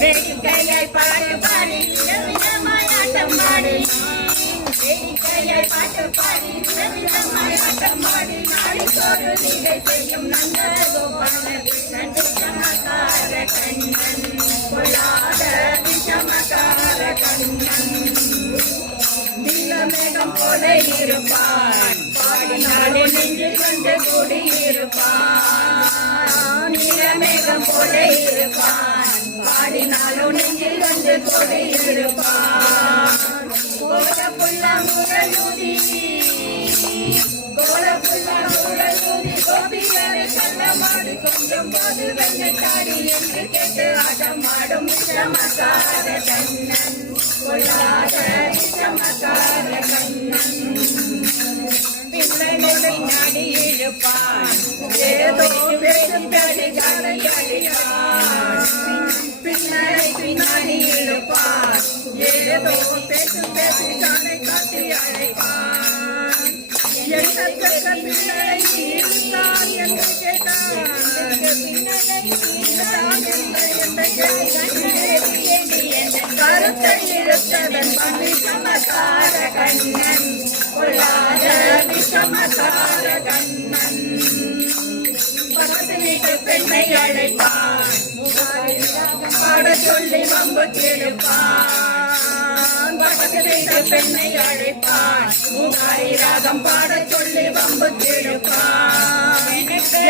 வேடிக்கையாய் பாட்டு பாடி விதவிதமாய் ஆட்டம் ஆடி வேடிக்கையாய் பாட்டு பாடி விதவிதமாய் ஆட்டம் ஆடி நாளைக்கொரு லீலை செய்யும் நந்த கோபால கிருஷ்ணன் விஷமக்கார கண்ணன் கொள்ளாத விஷமக்கார கண்ணன் நீலமேகம் போல இருப்பான் பாடினாலே நெஞ்சில் கொண்டு கூடியிருப்பான் நீலமேகம் போல இருப்பான் பாடினாலும் நெஞ்சில் கொண்டு கூடியிருப்பான் கோலப்புள்ள முரளுதி கோபியரை கள்ளமாடி கொஞ்சம் போது வெள்ளக்காடி என்று கேட்டு ஆட்டமாடும் விஷமக்கார கண்ணன் கொள்ளாத விஷமக்கார கண்ணன் பிள்ளை நாடி இழுப்பான் ஏதோ பேசும் பெருகாலை அழிப்பான் பிள்ளை பின்னாடி இழுப்பான் ஏதோ பேசும் பெருகாலை காட்டி அழைப்பான் எண்ணத்தக்க பிள்ளை இருந்தான் என்று கேட்டான் கருத்தை இழுத்ததன் விஷமக்கார கண்ணன் கொள்ளாத விஷமக்கார கண்ணன் பக்கத்து வீட்டு பெண்ணை அழைப்பான் பாட சொல்லி வம்பு கேளுப்பான் பக்கத்து வீட்டு பெண்ணை அழைப்பான் முகாரி ராகம் பாட சொல்லி வம்பு கேளுப்பான் எனக்கு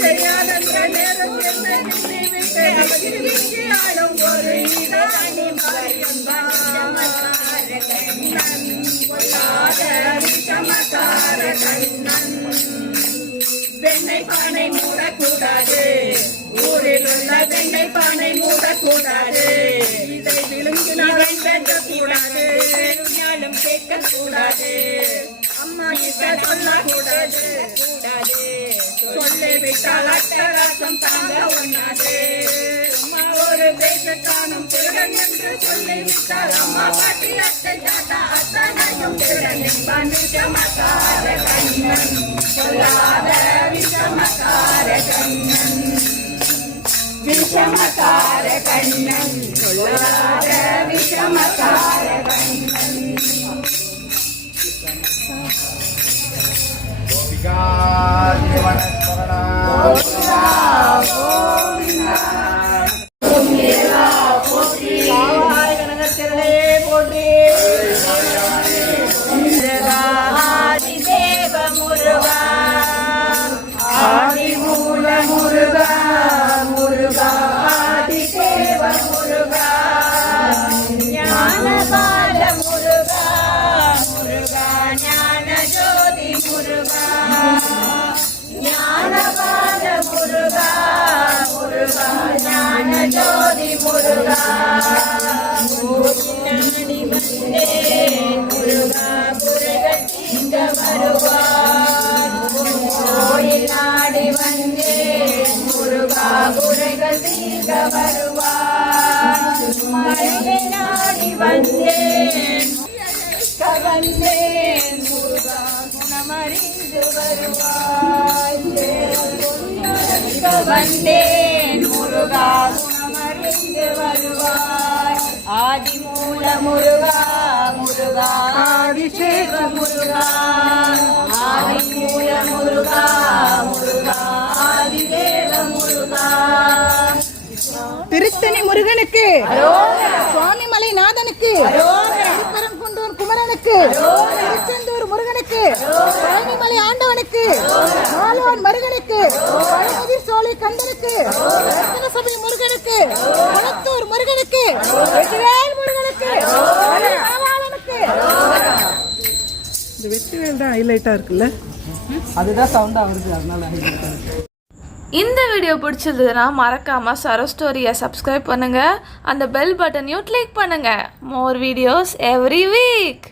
தெரியாத நேரம் ஆளும் ஒரு இதானி விஷமக்கார கண்ணன் வெண்ணெய் பானை மூடக்கூடாது ஊரில் உள்ள வெண்ணெய் பானை மூடக்கூடாது இதை விழுங்கினால் பேசக்கூடாது ஞானம் கேட்கக்கூடாது அம்மா கிட்ட சொல்லக்கூடாது கூடாது சொல்லிவிட்டால் அட்டராசம் தாங்க ஒண்ணாது அம்மா ஒரு பேச காணும் திருடன் என்று சொல்லிவிட்டால் அம்மா பாட்டி அத்தை தாத்தா அத்தனையும் திருடன் என்பான் விஷமக்கார கண்ணன் சொல்லாத விஷமக்கார கண்ணன் விஷமக்கார கண்ணன் சொல்லாத விஷமக்கார கண்ணன் ஆதிதேவ முருகா ஆதிமூல முருகா முருகா ஆதிதேவ முருகா ஞானபால முருகா முருகா ஞான ஜோதி முருகா ஞானபால முருகா முருகா ஞான ஜோதி முருகா நாடி வந்தேன் முருகா குறைகள் தீர்க்க வருவார் கோயில் நாடி வந்தேன் முருகா குறைகள் தீர்க்க வருவார் மழை நாடி வந்தேன் வந்தேன் முருகா குணமறிந்து வருவாய் வந்தேன் முருகா குணமறிந்து வருவாய் ஆதிமூல முருகா முருகா ஆதிசேவ முருகா ஆதிமூல முருகா முருகா ஆதிதேவ முருகா திருத்தணி முருகனுக்கு சுவாமிமலை நாதனுக்கு திருப்பரங்குன்றூர் குமரனுக்கு திருச்செந்தூர் முருகனுக்கு பழனிமலை ஆண்டவனுக்கு மாலவான் மருகனுக்கு பழமுதிர் சோலை கந்தனுக்கு ரத்தின சபை முருகனுக்கு குளத்தூர் முருகனுக்கு வெற்றிவேல் முருகனுக்கு இந்த வெற்றிவேல் தான் ஹைலைட்டா இருக்குல்ல, அதுதான் சவுண்டா வருது, அதனால இந்த வீடியோ பிடிச்சிருந்ததுன்னா மறக்காமல் சரோ ஸ்டோரியை சப்ஸ்கிரைப் பண்ணுங்கள், அந்த பெல் பட்டனையும் கிளிக் பண்ணுங்கள். More videos every week.